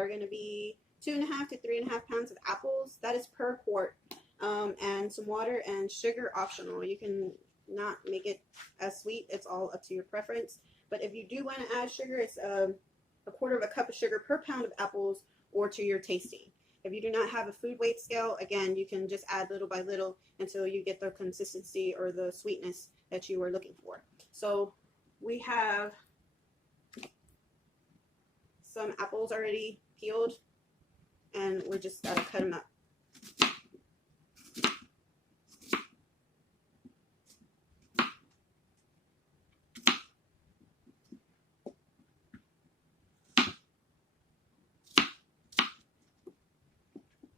are going to be 2.5 to 3.5 pounds of apples. That is per quart. And some water and sugar optional. You can not make it as sweet. It's all up to your preference. But if you do want to add sugar, it's a 1/4 cup of sugar per pound of apples or to your tasting. If you do not have a food weight scale, again, you can just add little by little until you get the consistency or the sweetness that you are looking for. So we have some apples already peeled, and we're just gotta cut them up.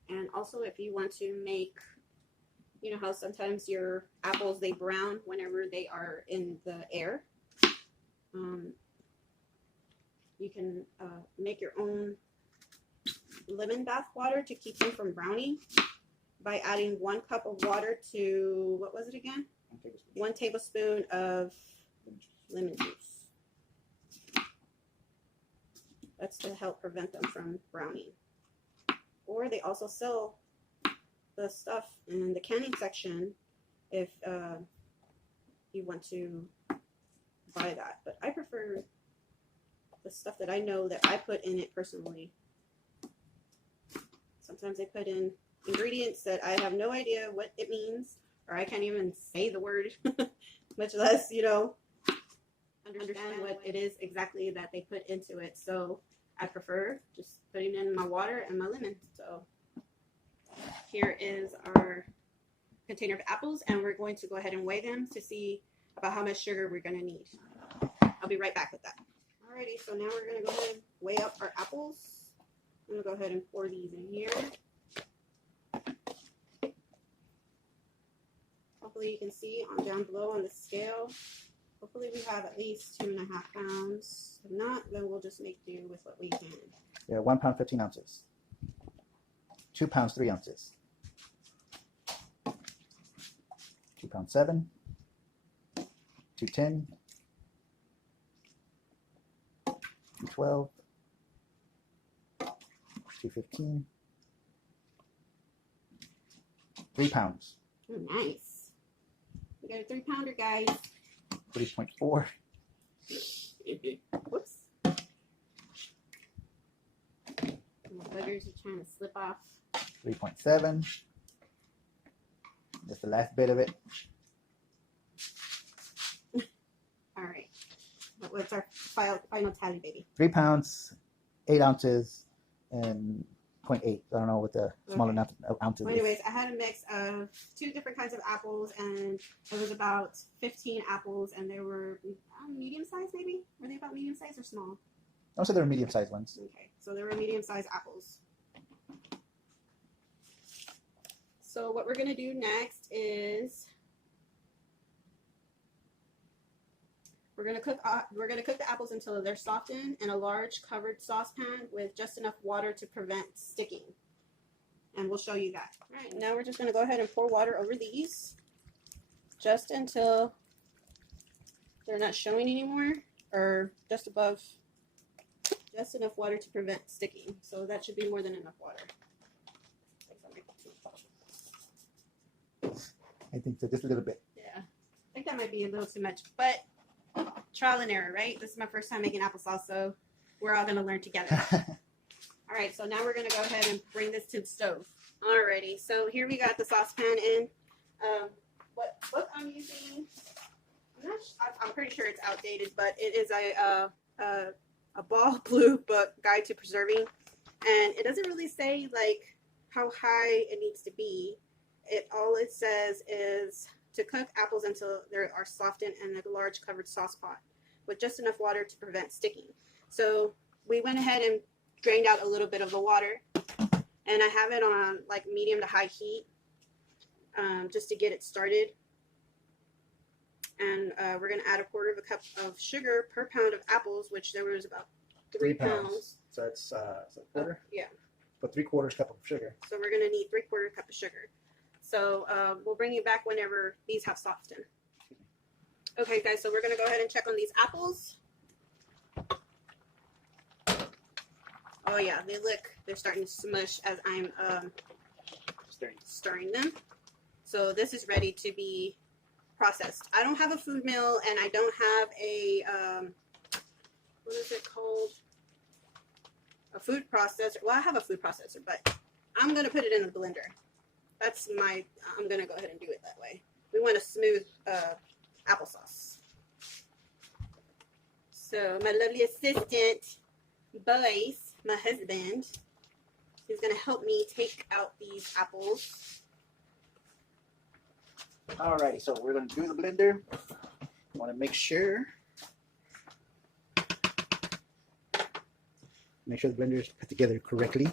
And also, if you want to make, you know how sometimes your apples, they brown whenever they are in the air. You can make your own lemon bath water to keep them from browning by adding 1 cup of water to, what was it again? 1 tablespoon of lemon juice. That's to help prevent them from browning. Or they also sell the stuff in the canning section if you want to buy that. But I prefer the stuff that I know that I put in it personally. Sometimes they put in ingredients that I have no idea what it means, or I can't even say the word, much less, you know, understand what it is exactly that they put into it. So I prefer just putting in my water and my lemon. So here is our container of apples, and we're going to go ahead and weigh them to see about how much sugar we're going to need. I'll be right back with that. Alrighty, so now we're going to go ahead and weigh up our apples. I'm going to go ahead and pour these in here. Hopefully you can see on down below on the scale. Hopefully we have at least 2.5 pounds. If not, then we'll just make do with what we can. Yeah, 1 pound 15 ounces. 2 pounds 3 ounces. 2 pounds 7. 210. 212. 215. 3 pounds. Oh, nice. We got a 3-pounder, guys. 3.4. Whoops. My butters are trying to slip off. 3.7. Just the last bit of it. All right. What's our final tally, baby? 3 pounds, 8 ounces, and 0.8. I don't know what the smaller ounces well, anyways, I had a mix of 2 different kinds of apples, and it was about 15 apples, and they were medium size, maybe? Were they about medium size or small? I said they were medium-sized ones. Okay, so they were medium-sized apples. So what we're gonna do next is we're gonna cook the apples until they're softened in a large covered saucepan with just enough water to prevent sticking. And we'll show you that. All right, now we're just gonna go ahead and pour water over these just until they're not showing anymore, or just above, just enough water to prevent sticking. So that should be more than enough water. I think so, just a little bit. Yeah, I think that might be a little too much, but trial and error, right? This is my first time making applesauce, so we're all gonna learn together. All right, so now we're gonna go ahead and bring this to the stove. Alrighty, so here we got the saucepan in. What book I'm using? I'm pretty sure it's outdated, but it is a ball blue book, Guide to Preserving, and it doesn't really say like how high it needs to be. All it says is to cook apples until they are softened in a large covered sauce pot with just enough water to prevent sticking. So we went ahead and drained out a little bit of the water, and I have it on like medium to high heat just to get it started. And we're going to add a 1/4 cup of sugar per pound of apples, which there was about 3 pounds. So it's a 1/4? Yeah. But 3/4 cup of sugar. So we're going to need 3/4 cup of sugar. So we'll bring you back whenever these have softened. Okay, guys, so we're going to go ahead and check on these apples. Oh yeah, they're starting to smush as I'm stirring them. So this is ready to be processed. I don't have a food mill and I don't have a, what is it called? A food processor. Well, I have a food processor, but I'm going to put it in the blender. I'm going to go ahead and do it that way. We want a smooth applesauce. So my lovely assistant, Boyce, my husband, is going to help me take out these apples. Alrighty, so we're going to do the blender. I want to make sure the blender is put together correctly.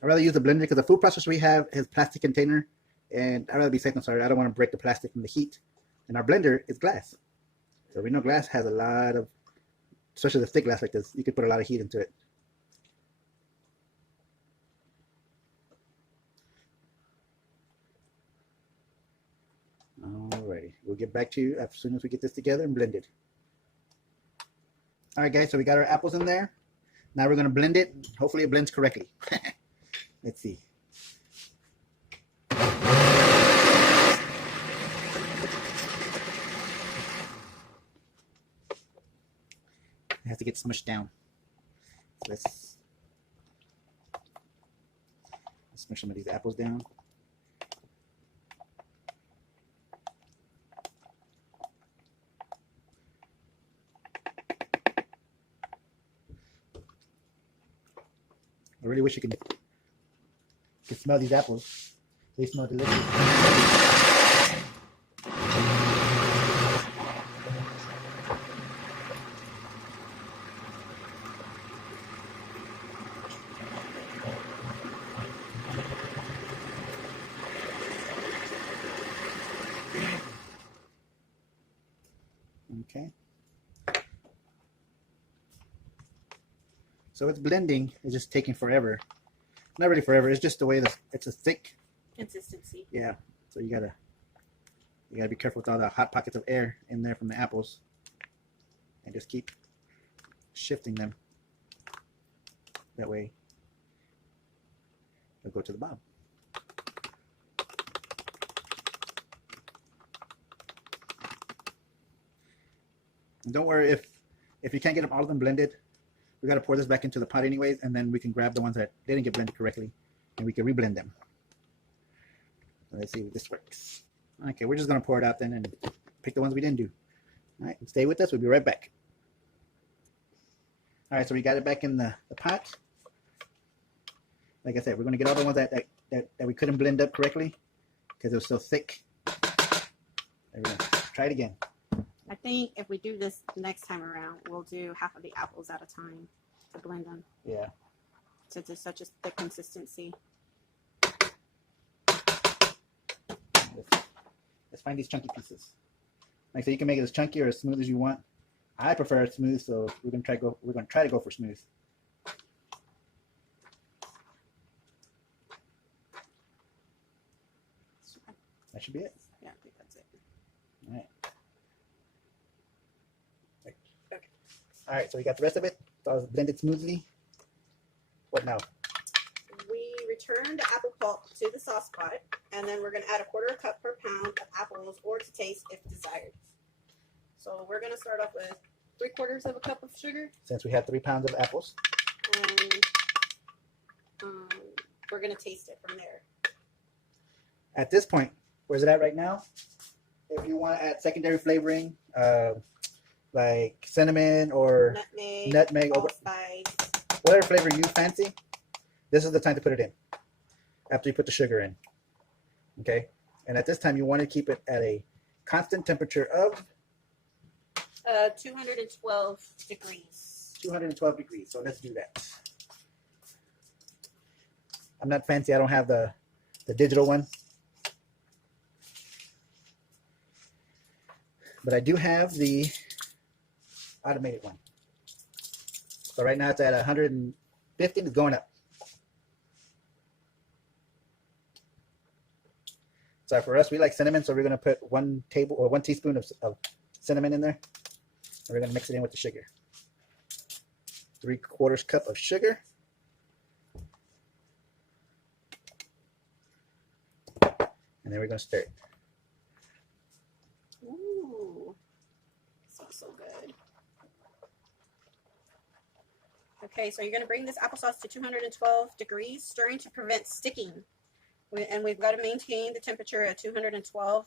I'd rather use the blender because the food processor we have has plastic container, and I'd rather be safe than sorry. I don't want to break the plastic from the heat. And our blender is glass. So we know glass has a lot of, especially the thick glass like this, you could put a lot of heat into it. Alrighty, we'll get back to you as soon as we get this together and blend it. Alright guys, so we got our apples in there. Now we're going to blend it. Hopefully it blends correctly. Let's see. It has to get smushed down. Let's smush some of these apples down. I really wish you could smell these apples. They smell delicious. Okay. So it's blending. It's just taking forever. Not really forever. It's just the way it's a thick Consistency. Yeah. So you gotta be careful with all the hot pockets of air in there from the apples, and just keep shifting them. That way, they'll go to the bottom. And don't worry if you can't get all of them blended. We got to pour this back into the pot anyways, and then we can grab the ones that didn't get blended correctly, and we can reblend them. Let's see if this works. Okay, we're just going to pour it out then and pick the ones we didn't do. All right, stay with us. We'll be right back. All right, so we got it back in the pot. Like I said, we're going to get all the ones that we couldn't blend up correctly because it was so thick. There we go. Try it again. I think if we do this next time around, we'll do half of the apples at a time to blend them. Yeah. Since it's such a thick consistency. Let's find these chunky pieces. Like so, you can make it as chunky or as smooth as you want. I prefer it smooth, so we're gonna try to go for smooth. That should be it. Yeah, I think that's it. All right. Okay. All right, so we got the rest of it. It's all blended smoothly. What now? We return the apple pulp to the sauce pot, and then we're going to add 1/4 cup per pound of apples, or to taste if desired. So we're going to start off with 3/4 cup of sugar. Since we have 3 pounds of apples. And we're going to taste it from there. At this point, where's it at right now? If you want to add secondary flavoring, like cinnamon or nutmeg allspice, whatever flavor you fancy, this is the time to put it in. After you put the sugar in. Okay? And at this time, you want to keep it at a constant temperature of 212 degrees. 212 degrees. So let's do that. I'm not fancy. I don't have the digital one. But I do have the automated one. So right now it's at 150 and it's going up. So for us, we like cinnamon, so we're going to put 1 teaspoon of cinnamon in there. we're going to mix it in with the sugar. 3/4 cup of sugar. And then we're going to stir it. Ooh, smells so good. Okay, so you're going to bring this applesauce to 212 degrees, stirring to prevent sticking. And we've got to maintain the temperature at 212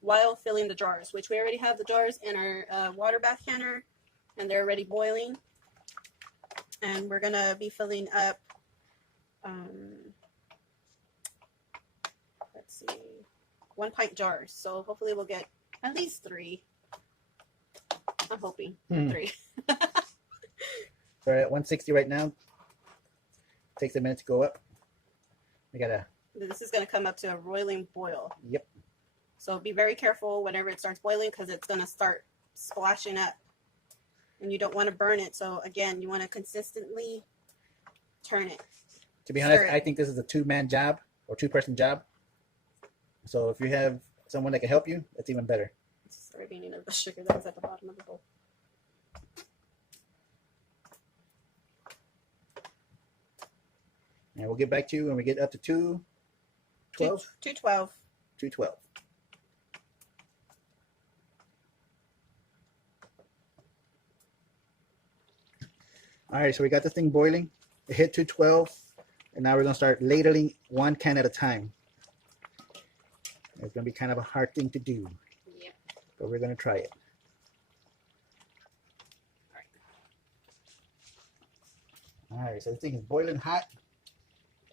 while filling the jars, which we already have the jars in our water bath canner, and they're already boiling. And we're going to be filling up, let's see, 1 pint jars. So hopefully we'll get at least 3. I'm hoping 3. So we're at 160 right now. Takes a minute to go up. We gotta. This is going to come up to a roiling boil. Yep. So be very careful whenever it starts boiling, because it's going to start splashing up. And you don't want to burn it. So again, you want to consistently turn it. To be honest, I think this is a 2-man job or 2-person job. So if you have someone that can help you, that's even better. It's the remaining of the sugar that was at the bottom of the bowl. And we'll get back to you when we get up to 212. 212. 212. All right, so we got this thing boiling. It hit 212, and now we're going to start ladling 1 can at a time. It's going to be kind of a hard thing to do. Yep. But we're going to try it. All right, so this thing is boiling hot,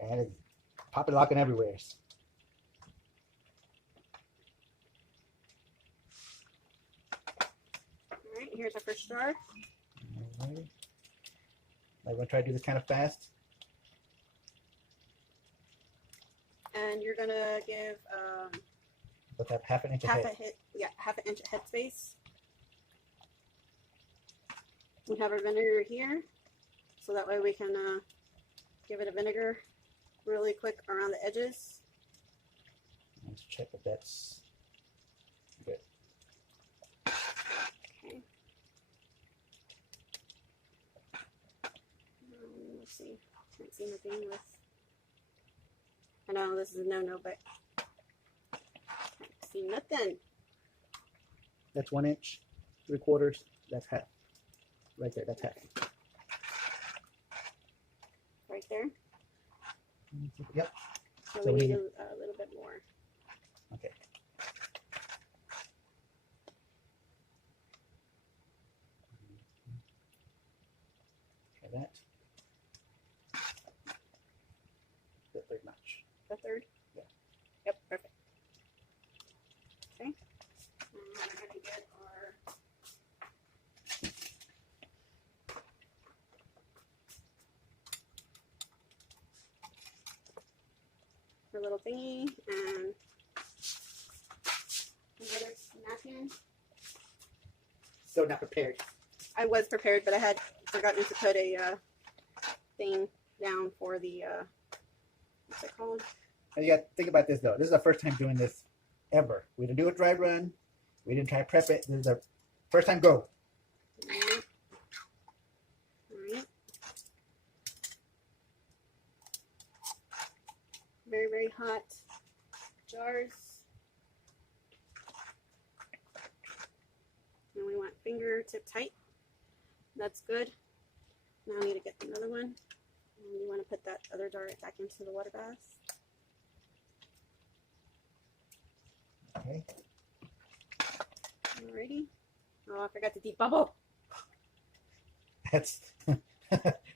and it's popping, locking everywhere. All right, here's our first jar. All right. I'm going to try to do this kind of fast. And you're going to give Let's have half an inch half ahead. an inch head space. We have our vinegar here, so that way we can give it a vinegar really quick around the edges. Let's check if that's good. Okay. Let's see. Can't see nothing with. I know this is a no-no, but can't see nothing. That's 1 inch, 3/4. That's half. Right there, that's half. Right there. Yep. So, So we we need need- a little bit more. Okay. Okay, that. The 3rd notch. The 3rd? Yeah. Yep, perfect. Okay. We're going to get our little thingy and another napkin. Still not prepared. I was prepared, but I had forgotten to put a thing down for the what's it called? And you got to think about this though. This is our first time doing this ever. We didn't do a dry run. We didn't try to prep it. This is our first time go. Alright. Alright. Very, very hot jars. And we want fingertip tight. That's good. Now I need to get another one. And you want to put that other jar back into the water bath. Okay. Alrighty. Oh, I forgot to deep bubble. That's well.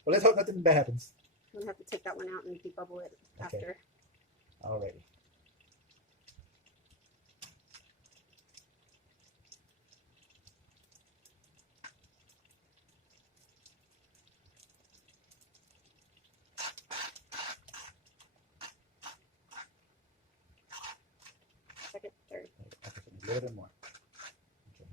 Let's hope nothing bad happens. I'm gonna have to take that one out and deep bubble it Okay. after. Alrighty. Second, third. A little bit more. Okay.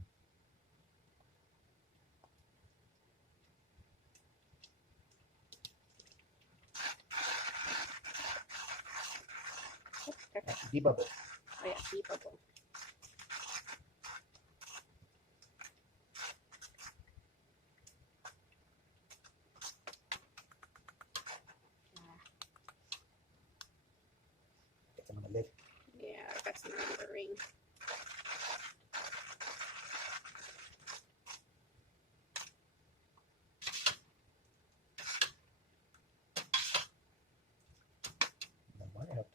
Perfect. Debubble. Oh yeah, deep bubble.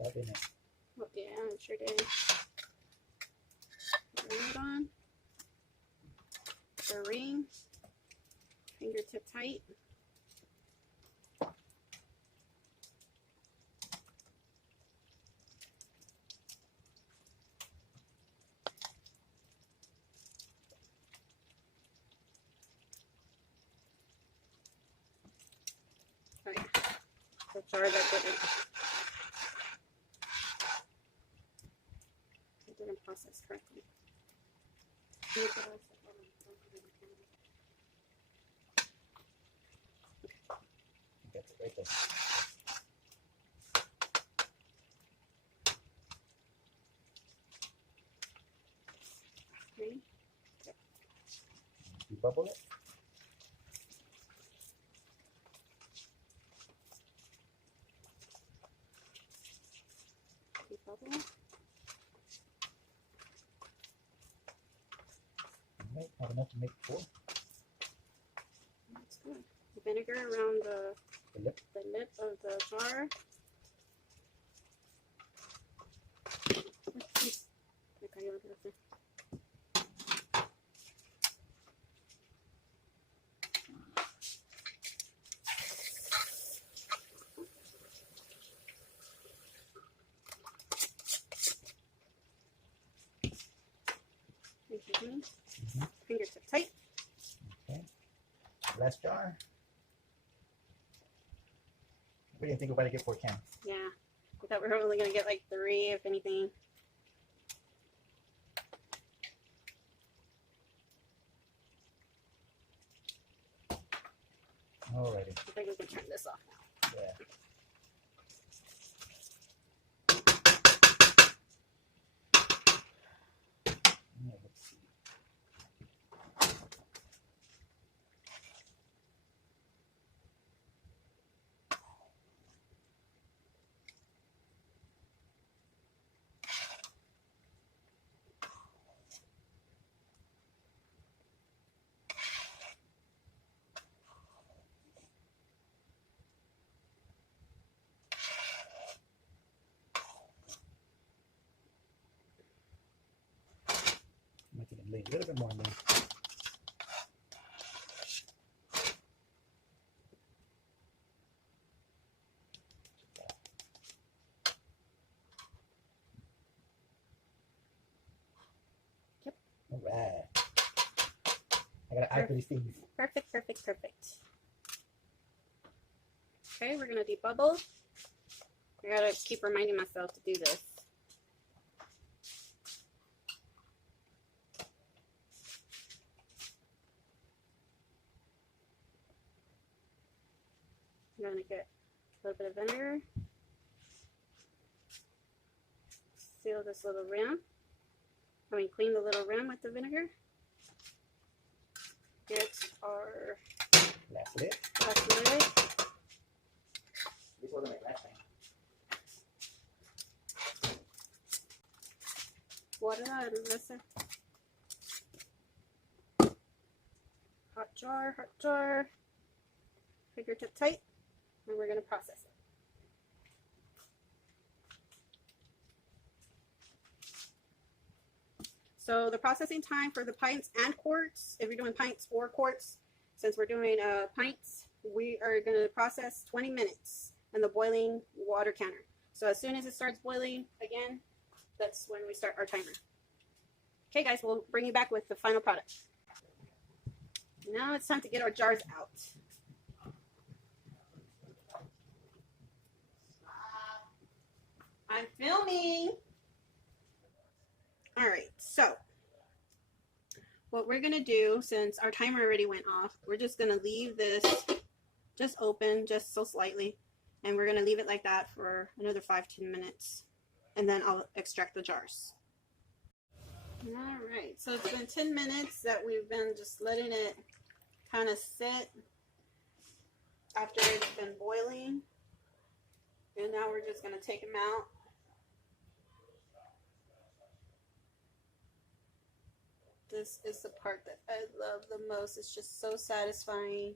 That didn't it? Oh, yeah, it sure did. Ring it on. The ring. Fingertip tight. Oh yeah, the jar that didn't process correctly. That's it right there. Okay. You bubble it. Bubble. Right, have enough to make 4. That's good. Vinegar around the lip. lip of the jar. Fingertip tight. Okay. Last jar. What do you think we're about to get 4 cans? Yeah. I thought we were only going to get like 3, if anything. Alrighty. I think we can turn this off now. Yeah. Yeah, let's see. Make it a little bit more lean. Yep. All right. I got an eye for these things. Perfect, perfect, perfect. Okay, we're going to debubble. I got to keep reminding myself to do this. I'm going to get a little bit of vinegar. Seal this little rim. Clean the little rim with the vinegar. Get our Last lid. last lid. This wasn't like last time. Water that, Melissa. Hot jar. Fingertip tight. And we're going to process it. So the processing time for the pints and quarts, if you're doing pints or quarts, since we're doing pints, we are going to process 20 minutes in the boiling water canner. So as soon as it starts boiling again, that's when we start our timer. Okay guys, we'll bring you back with the final product. Now it's time to get our jars out. I'm filming. All right, so what we're gonna do, since our timer already went off, we're just gonna leave this just open, just so slightly, and we're gonna leave it like that for another 5-10 minutes, and then I'll extract the jars. All right, so it's been 10 minutes that we've been just letting it kind of sit after it's been boiling, and now we're just gonna take them out. This is the part that I love the most. It's just so satisfying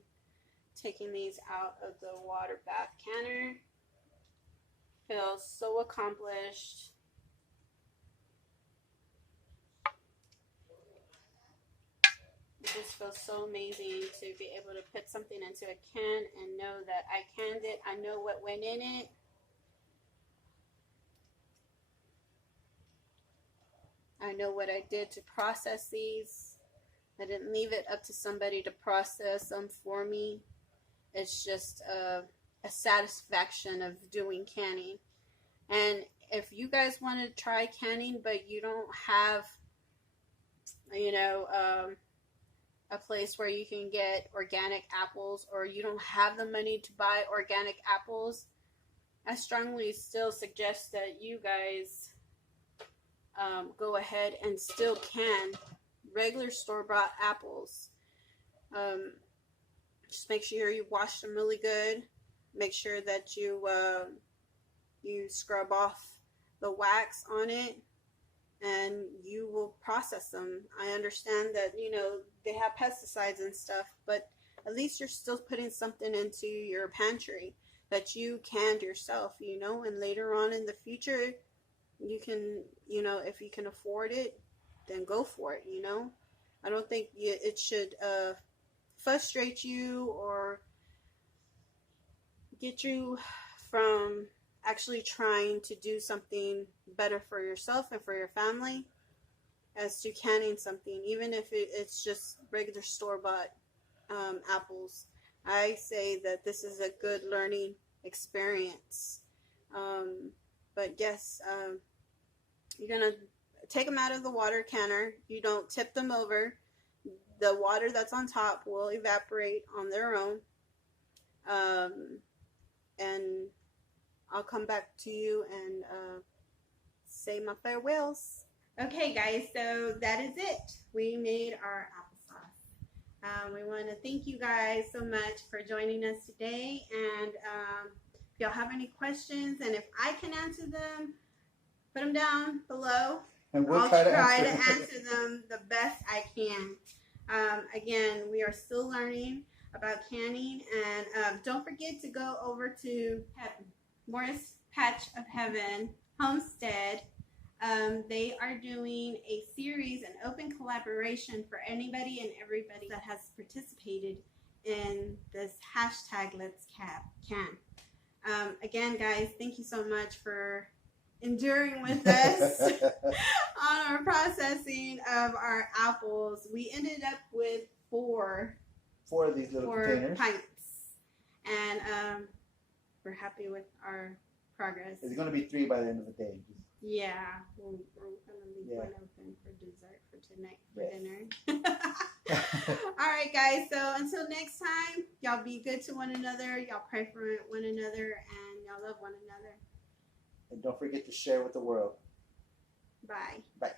taking these out of the water bath canner. feel so accomplished. It just feels so amazing to be able to put something into a can and know that I canned it. I know what went in it. I know what I did to process these. I didn't leave it up to somebody to process them for me. It's just a satisfaction of doing canning. And if you guys want to try canning, but you don't have, you know, a place where you can get organic apples, or you don't have the money to buy organic apples, I strongly still suggest that you guys go ahead and still can regular store-bought apples. Just make sure you wash them really good. Make sure that you scrub off the wax on it, and you will process them. I understand that, you know, they have pesticides and stuff, but at least you're still putting something into your pantry that you canned yourself, you know, and later on in the future, you can, you know, if you can afford it, then go for it, you know. I don't think it should frustrate you or get you from actually trying to do something better for yourself and for your family as to canning something, even if it's just regular store-bought apples. I say that this is a good learning experience. But yes, you're going to take them out of the water canner. You don't tip them over. The water that's on top will evaporate on their own. And I'll come back to you and say my farewells. Okay, guys, so that is it. We made our applesauce. We want to thank you guys so much for joining us today. And if y'all have any questions, and if I can answer them, put them down below. And we'll I'll try to answer them the best I can. Again, we are still learning about canning, and don't forget to go over to Morris Patch of Heaven Homestead. They are doing a series, an open collaboration for anybody and everybody that has participated in this hashtag Let's Can. Again, guys, thank you so much for enduring with us on our processing of our apples. We ended up with four of these little containers. Pints, and we're happy with our progress. It's going to be 3 by the end of the day. Yeah, we're going to leave one open for dessert for tonight for dinner. All right, guys. So until next time, y'all be good to one another. Y'all pray for one another, and y'all love one another. And don't forget to share with the world. Bye. Bye.